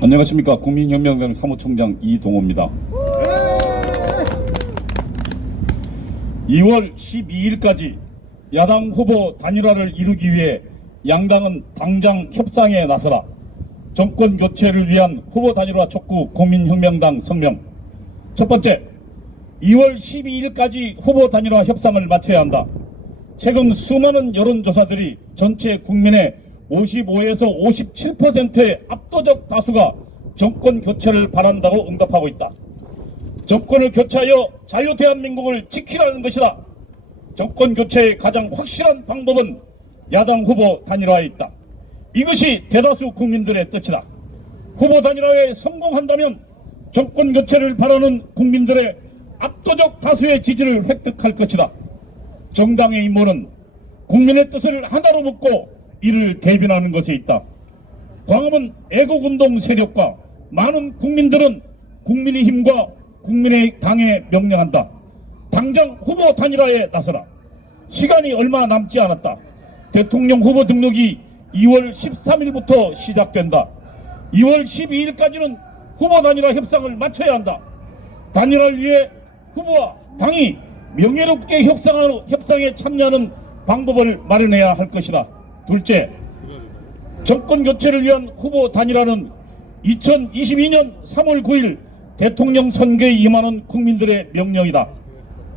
안녕하십니까. 국민혁명당 사무총장 이동호입니다. 2월 12일까지 야당 후보 단일화를 이루기 위해 양당은 당장 협상에 나서라. 정권 교체를 위한 후보 단일화 촉구 국민혁명당 성명. 첫 번째, 2월 12일까지 후보 단일화 협상을 마쳐야 한다. 최근 수많은 여론조사들이 전체 국민의 55에서 57%의 압도적 다수가 정권 교체를 바란다고 응답하고 있다. 정권을 교체하여 자유 대한민국을 지키라는 것이다. 정권 교체의 가장 확실한 방법은 야당 후보 단일화에 있다. 이것이 대다수 국민들의 뜻이다. 후보 단일화에 성공한다면 정권 교체를 바라는 국민들의 압도적 다수의 지지를 획득할 것이다. 정당의 임무는 국민의 뜻을 하나로 묶고 이를 대변하는 것에 있다. 광화문 애국운동 세력과 많은 국민들은 국민의힘과 국민의당에 명령한다. 당장 후보 단일화에 나서라. 시간이 얼마 남지 않았다. 대통령 후보 등록이 2월 13일부터 시작된다. 2월 12일까지는 후보 단일화 협상을 마쳐야 한다. 단일화를 위해 후보와 당이 명예롭게 협상에 참여하는 방법을 마련해야 할 것이다. 둘째, 정권 교체를 위한 후보 단일화는 2022년 3월 9일 대통령 선거에 임하는 국민들의 명령이다.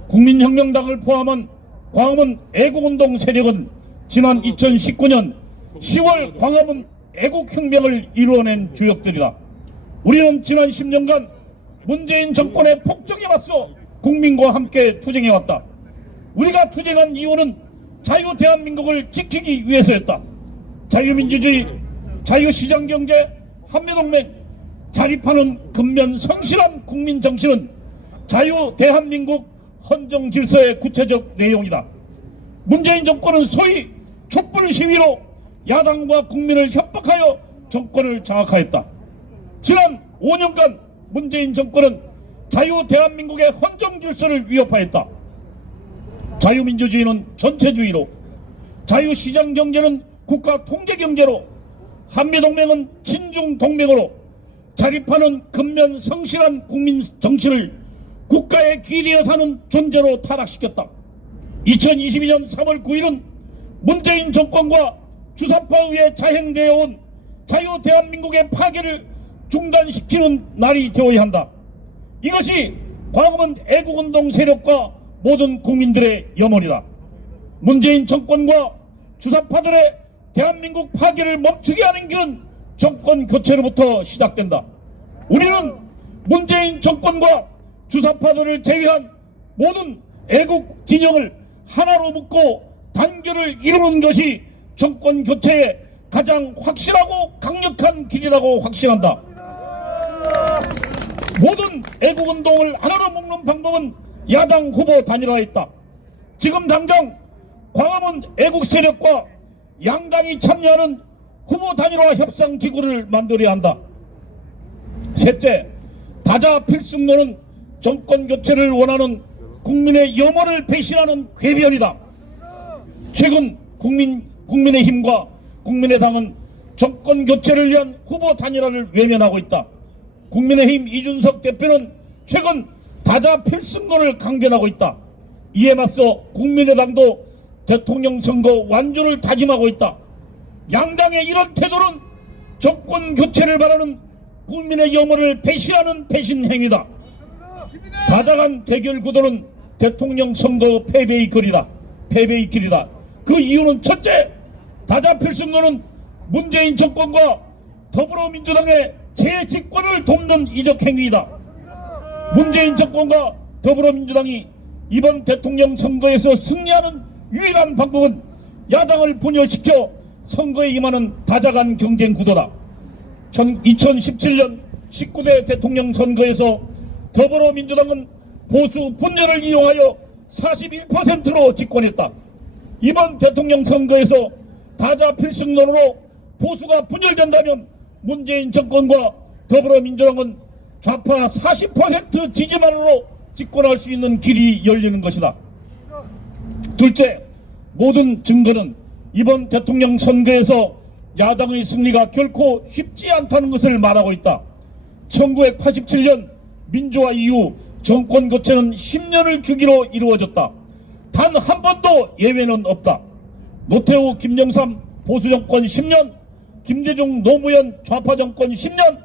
국민혁명당을 포함한 광화문 애국운동 세력은 지난 2019년 10월 광화문 애국혁명을 이루어낸 주역들이다. 우리는 지난 10년간 문재인 정권의 폭정에 맞서 국민과 함께 투쟁해왔다. 우리가 투쟁한 이유는 자유 대한민국을 지키기 위해서였다. 자유민주주의, 자유시장경제, 한미동맹, 자립하는 근면 성실한 국민정신은 자유 대한민국 헌정질서의 구체적 내용이다. 문재인 정권은 소위 촛불 시위로 야당과 국민을 협박하여 정권을 장악하였다. 지난 5년간 문재인 정권은 자유 대한민국의 헌정질서를 위협하였다. 자유민주주의는 전체주의로, 자유시장경제는 국가통제경제로, 한미동맹은 친중동맹으로 자립하는 근면 성실한 국민정신을 국가의 기리에 사는 존재로 타락시켰다. 2022년 3월 9일은 문재인 정권과 주사파에 의해 자행되어 온 자유 대한민국의 파괴를 중단시키는 날이 되어야 한다. 이것이 광화문 애국운동 세력과 모든 국민들의 염원이다. 문재인 정권과 주사파들의 대한민국 파괴를 멈추게 하는 길은 정권 교체로부터 시작된다. 우리는 문재인 정권과 주사파들을 제외한 모든 애국 진영을 하나로 묶고 단결을 이루는 것이 정권 교체의 가장 확실하고 강력한 길이라고 확신한다. 모든 애국운동을 하나로 묶는 방법은 야당 후보 단일화에 있다. 지금 당장 광화문 애국 세력과 양당이 참여하는 후보 단일화 협상 기구를 만들어야 한다. 셋째, 다자 필승론은 정권 교체를 원하는 국민의 염원을 배신하는 궤변이다. 최근 국민의힘과 국민의당은 정권 교체를 위한 후보 단일화를 외면하고 있다. 국민의힘 이준석 대표는 최근 다자 필승론을 강변하고 있다. 이에 맞서 국민의당도 대통령 선거 완주를 다짐하고 있다. 양당의 이런 태도는 정권 교체를 바라는 국민의 염원을 배신하는 배신 행위다. 다자간 대결 구도는 대통령 선거 패배의 길이다. 그 이유는 첫째, 다자 필승론은 문재인 정권과 더불어민주당의 재집권을 돕는 이적 행위이다. 문재인 정권과 더불어민주당이 이번 대통령 선거에서 승리하는 유일한 방법은 야당을 분열시켜 선거에 임하는 다자간 경쟁 구도다. 2017년 19대 대통령 선거에서 더불어민주당은 보수 분열을 이용하여 41%로 집권했다. 이번 대통령 선거에서 다자 필승론으로 보수가 분열된다면 문재인 정권과 더불어민주당은 좌파 40% 지지만으로 집권할 수 있는 길이 열리는 것이다. 둘째, 모든 증거는 이번 대통령 선거에서 야당의 승리가 결코 쉽지 않다는 것을 말하고 있다. 1987년 민주화 이후 정권 교체는 10년을 주기로 이루어졌다. 단 한 번도 예외는 없다. 노태우, 김영삼 보수정권 10년, 김대중, 노무현 좌파정권 10년,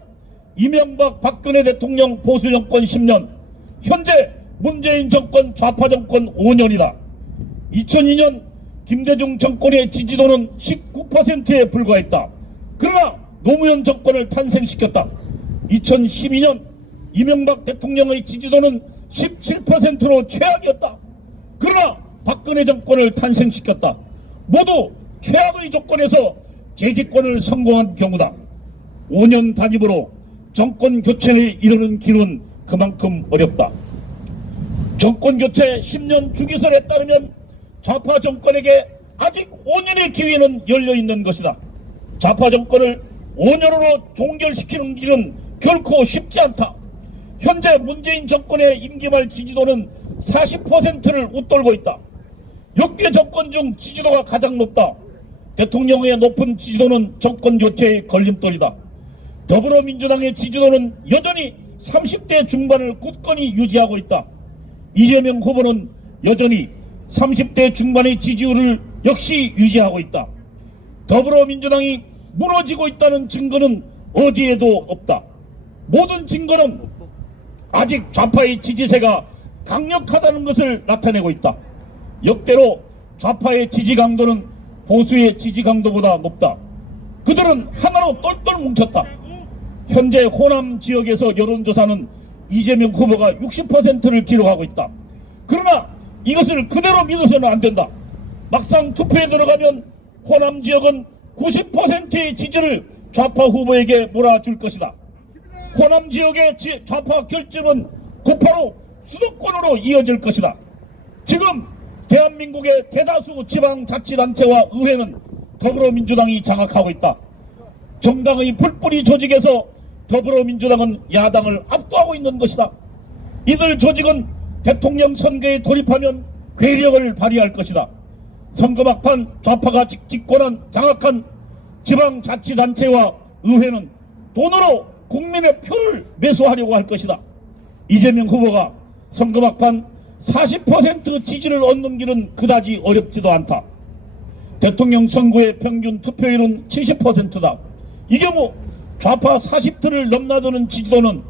이명박, 박근혜 대통령 보수정권 10년, 현재 문재인 정권 좌파정권 5년이다. 2002년 김대중 정권의 지지도는 19%에 불과했다. 그러나 노무현 정권을 탄생시켰다. 2012년 이명박 대통령의 지지도는 17%로 최악이었다. 그러나 박근혜 정권을 탄생시켰다. 모두 최악의 조건에서 재집권을 성공한 경우다. 5년 단임으로 정권 교체에 이르는 길은 그만큼 어렵다. 정권 교체 10년 주기설에 따르면 좌파 정권에게 아직 5년의 기회는 열려있는 것이다. 좌파 정권을 5년으로 종결시키는 길은 결코 쉽지 않다. 현재 문재인 정권의 임기말 지지도는 40%를 웃돌고 있다. 역대 정권 중 지지도가 가장 높다. 대통령의 높은 지지도는 정권 교체의 걸림돌이다. 더불어민주당의 지지도는 여전히 30대 중반을 굳건히 유지하고 있다. 이재명 후보는 여전히 30대 중반의 지지율을 역시 유지하고 있다. 더불어민주당이 무너지고 있다는 증거는 어디에도 없다. 모든 증거는 아직 좌파의 지지세가 강력하다는 것을 나타내고 있다. 역대로 좌파의 지지 강도는 보수의 지지 강도보다 높다. 그들은 하나로 똘똘 뭉쳤다. 현재 호남 지역에서 여론조사는 이재명 후보가 60%를 기록하고 있다. 그러나 이것을 그대로 믿어서는 안 된다. 막상 투표에 들어가면 호남 지역은 90%의 지지를 좌파 후보에게 몰아줄 것이다. 호남 지역의 좌파 결집은 곧바로 수도권으로 이어질 것이다. 지금 대한민국의 대다수 지방자치단체와 의회는 더불어민주당이 장악하고 있다. 정당의 풀뿌리 조직에서 더불어민주당은 야당을 압도하고 있는 것이다. 이들 조직은 대통령 선거에 돌입하면 괴력을 발휘할 것이다. 선거 막판 좌파가 집권한 장악한 지방자치단체와 의회는 돈으로 국민의 표를 매수하려고 할 것이다. 이재명 후보가 선거 막판 40% 지지를 얻는 길은 그다지 어렵지도 않다. 대통령 선거의 평균 투표율은 70%다. 이 경우 좌파 40%를 넘나드는 지지도는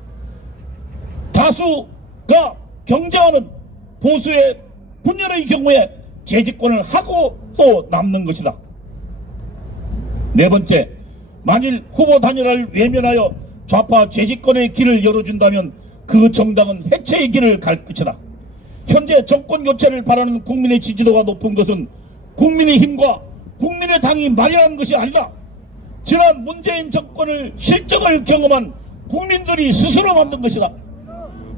다수가 경쟁하는 보수의 분열의 경우에 재집권을 하고 또 남는 것이다. 네 번째, 만일 후보 단일화를 외면하여 좌파 재집권의 길을 열어준다면 그 정당은 해체의 길을 갈 것이다. 현재 정권 교체를 바라는 국민의 지지도가 높은 것은 국민의힘과 국민의당이 마련한 것이 아니다. 지난 문재인 정권을 실정을 경험한 국민들이 스스로 만든 것이다.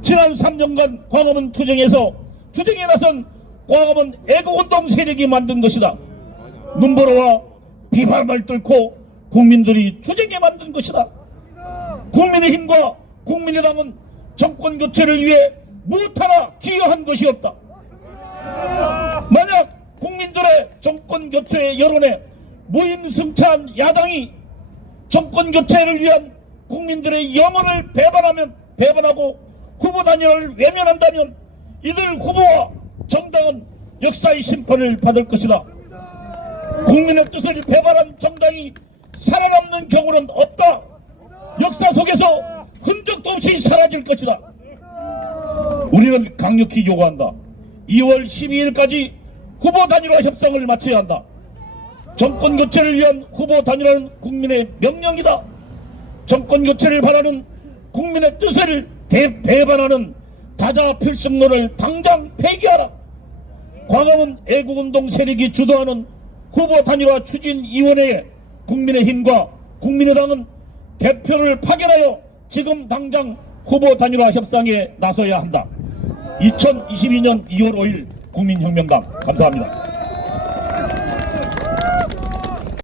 지난 3년간 광화문 투쟁에서 투쟁에 나선 광화문 애국운동 세력이 만든 것이다. 눈보라와 비바람을 뚫고 국민들이 투쟁에 만든 것이다. 국민의힘과 국민의당은 정권 교체를 위해 무엇 하나 기여한 것이 없다. 만약 국민들의 정권 교체 여론에 무임승차한 야당이 정권 교체를 위한 국민들의 영혼을 배반하고 후보 단일화를 외면한다면 이들 후보와 정당은 역사의 심판을 받을 것이다. 국민의 뜻을 배반한 정당이 살아남는 경우는 없다. 역사 속에서 흔적도 없이 사라질 것이다. 우리는 강력히 요구한다. 2월 12일까지 후보 단일화 협상을 마쳐야 한다. 정권 교체를 위한 후보 단일화는 국민의 명령이다. 정권 교체를 바라는 국민의 뜻을 배반하는 다자 필승론을 당장 폐기하라. 광화문 애국운동 세력이 주도하는 후보 단일화 추진위원회에 국민의힘과 국민의당은 대표를 파견하여 지금 당장 후보 단일화 협상에 나서야 한다. 2022년 2월 5일 국민혁명당 감사합니다.